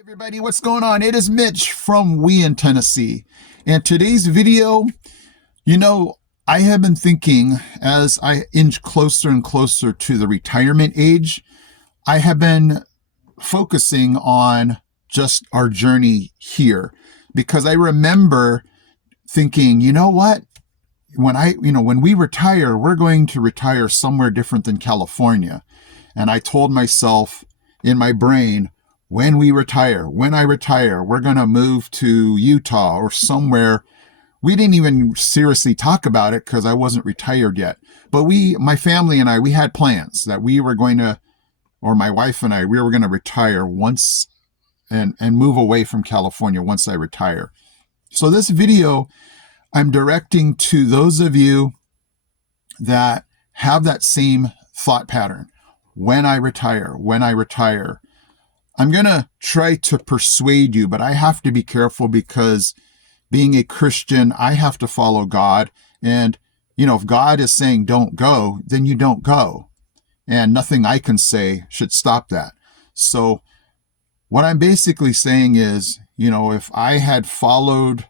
Everybody, what's going on? It is Mitch from We in Tennessee. And today's video, I have been thinking as I inch closer and closer to the retirement age, I have been focusing on just our journey here because I remember thinking, you know what? When we retire, we're going to retire somewhere different than California. And I told myself in my brain, when I retire, we're going to move to Utah or somewhere. We didn't even seriously talk about it because I wasn't retired yet. But my family and I, we had plans that we were going to, or my wife and I, we were going to retire once and move away from California once I retire. So this video, I'm directing to those of you that have that same thought pattern. When I retire. I'm going to try to persuade you, but I have to be careful because being a Christian, I have to follow God. And, if God is saying don't go, then you don't go. And nothing I can say should stop that. So what I'm basically saying is, if I had followed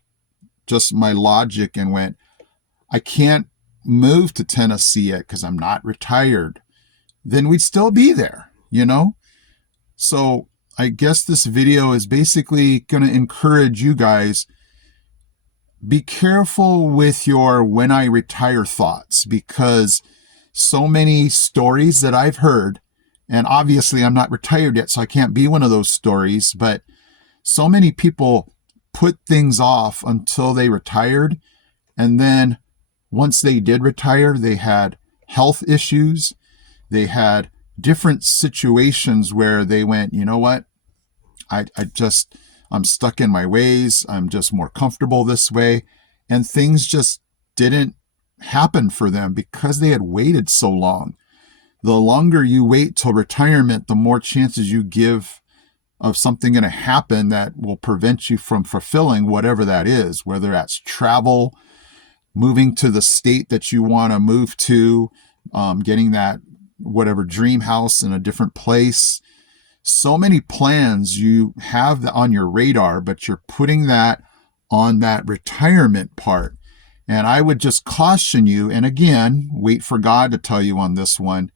just my logic and went, I can't move to Tennessee yet because I'm not retired, then we'd still be there, So I guess this video is basically going to encourage you guys, be careful with your when I retire thoughts, because so many stories that I've heard, and obviously I'm not retired yet, so I can't be one of those stories, but so many people put things off until they retired. And then once they did retire, they had health issues. They had different situations where they went, you know what? I'm stuck in my ways. I'm just more comfortable this way. And things just didn't happen for them because they had waited so long. The longer you wait till retirement, the more chances you give of something going to happen that will prevent you from fulfilling whatever that is, whether that's travel, moving to the state that you want to move to, getting that whatever dream house in a different place. So many plans you have on your radar, but you're putting that on that retirement part. And I would just caution you, and again, wait for God to tell you on this one,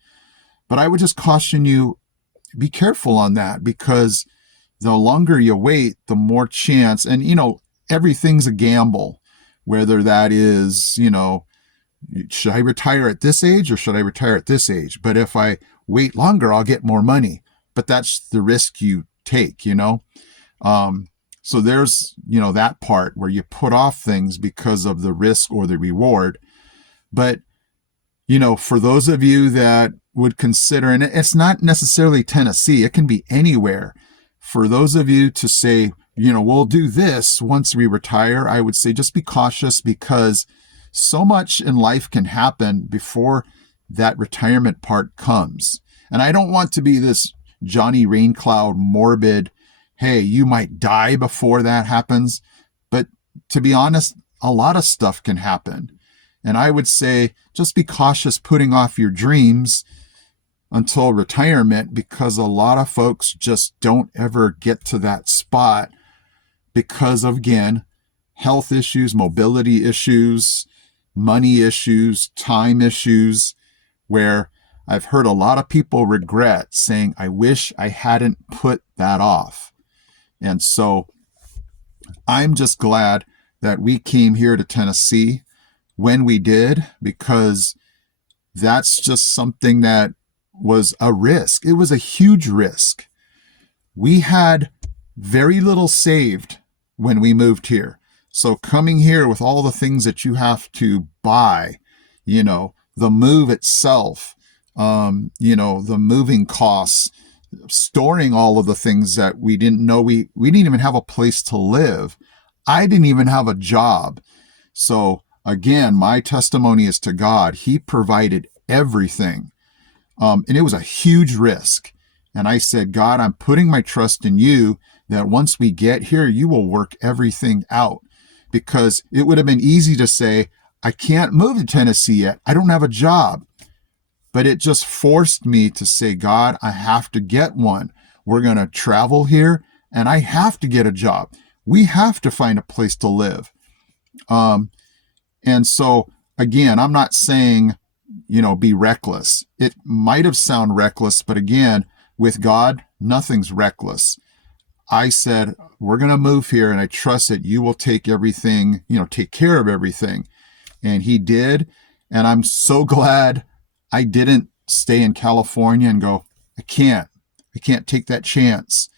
but I would just caution you, be careful on that, because the longer you wait, the more chance, and everything's a gamble, whether that is, should I retire at this age or should I retire at this age? But if I wait longer, I'll get more money. But that's the risk you take, So there's, that part where you put off things because of the risk or the reward. But, for those of you that would consider, and it's not necessarily Tennessee, it can be anywhere. For those of you to say, we'll do this once we retire, I would say just be cautious, because so much in life can happen before that retirement part comes. And I don't want to be this Johnny Raincloud morbid, hey, you might die before that happens. But to be honest, a lot of stuff can happen. And I would say just be cautious putting off your dreams until retirement, because a lot of folks just don't ever get to that spot because of, again, health issues, mobility issues, money issues, time issues, where I've heard a lot of people regret saying, I wish I hadn't put that off. And so I'm just glad that we came here to Tennessee when we did, because that's just something that was a risk. It was a huge risk. We had very little saved when we moved here. So coming here with all the things that you have to buy, the move itself, the moving costs, storing all of the things that we didn't know, we didn't even have a place to live. I didn't even have a job. So Again, my testimony is to God. He provided everything. And it was a huge risk. And I said, God, I'm putting my trust in you that once we get here, you will work everything out. Because it would have been easy to say, I can't move to Tennessee yet. I don't have a job. But it just forced me to say, God, I have to get one. We're going to travel here and I have to get a job. We have to find a place to live. And so, again, I'm not saying, be reckless. It might have sounded reckless, but again, with God, nothing's reckless. I said, we're going to move here and I trust that you will take everything, take care of everything. And he did. And I'm so glad I didn't stay in California and go, I can't take that chance.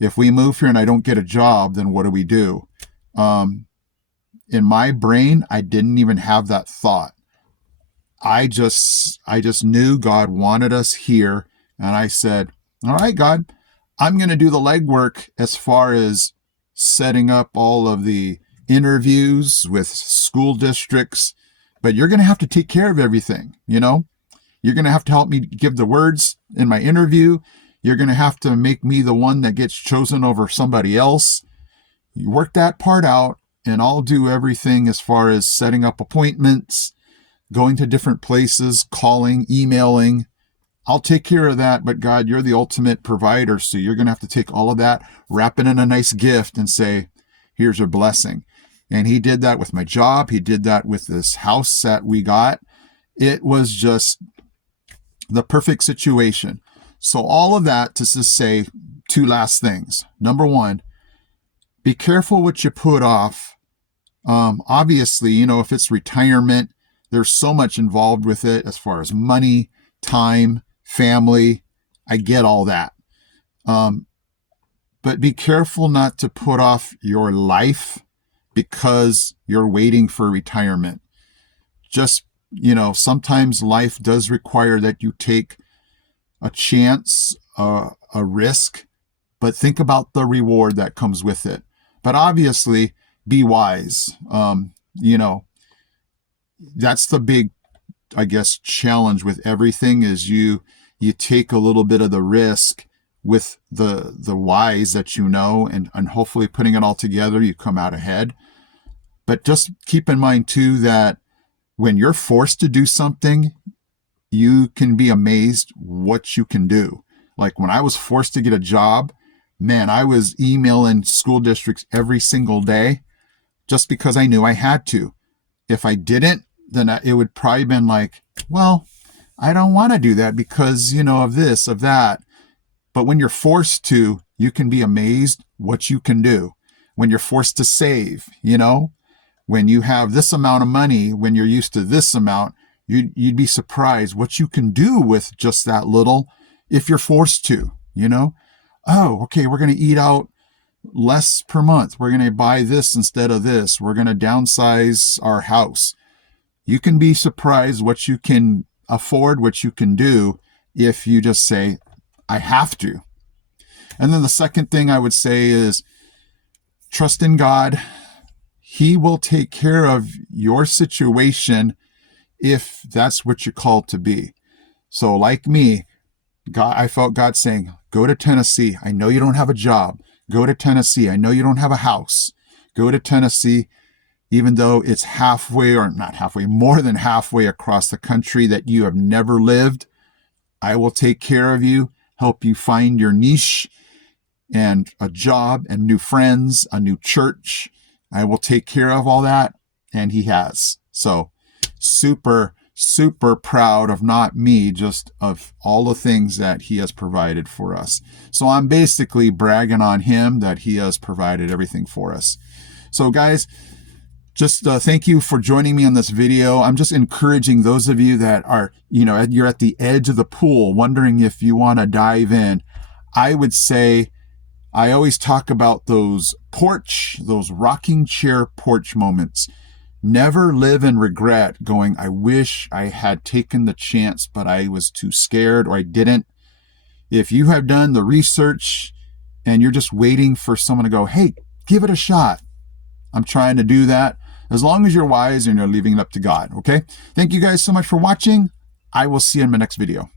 If we move here and I don't get a job, then what do we do? In my brain, I didn't even have that thought. I just knew God wanted us here. And I said, all right, God, I'm going to do the legwork as far as setting up all of the interviews with school districts, but you're going to have to take care of everything. You're going to have to help me give the words in my interview. You're going to have to make me the one that gets chosen over somebody else. You work that part out, and I'll do everything as far as setting up appointments, going to different places, calling, emailing. I'll take care of that, but God, you're the ultimate provider, so you're going to have to take all of that, wrap it in a nice gift, and say, here's your blessing. And he did that with my job. He did that with this house that we got. It was just the perfect situation. So all of that to just say two last things. Number one, be careful what you put off. Obviously, if it's retirement, there's so much involved with it as far as money, time, family. I get all that. But be careful not to put off your life because you're waiting for retirement. Just, sometimes life does require that you take a chance, a risk, but think about the reward that comes with it. But obviously, be wise. That's the big, challenge with everything is you take a little bit of the risk with the whys that and hopefully putting it all together, you come out ahead. But just keep in mind too that when you're forced to do something, you can be amazed what you can do. Like when I was forced to get a job, man, I was emailing school districts every single day just because I knew I had to. If I didn't, then it would probably been like, well, I don't want to do that because, of this, of that. But when you're forced to, you can be amazed what you can do. When you're forced to save, when you have this amount of money, when you're used to this amount, you'd be surprised what you can do with just that little if you're forced to, Oh, okay, we're going to eat out less per month. We're going to buy this instead of this. We're going to downsize our house. You can be surprised what you can afford, what you can do if you just say, I have to. And then the second thing I would say is trust in God. He will take care of your situation if that's what you're called to be. So like me, I felt God saying, go to Tennessee. I know you don't have a job. Go to Tennessee. I know you don't have a house. Go to Tennessee, even though it's halfway or not halfway, more than halfway across the country that you have never lived. I will take care of you, help you find your niche and a job and new friends, a new church. I will take care of all that. And he has. So super, super proud of not me, just of all the things that he has provided for us. So I'm basically bragging on him that he has provided everything for us. So guys, just thank you for joining me on this video. I'm just encouraging those of you that are, you're at the edge of the pool, wondering if you want to dive in. I would say, I always talk about those rocking chair porch moments. Never live in regret going, I wish I had taken the chance, but I was too scared or I didn't. If you have done the research and you're just waiting for someone to go, hey, give it a shot. I'm trying to do that. as long as you're wise and you're leaving it up to God. Okay. Thank you guys so much for watching. I will see you in my next video.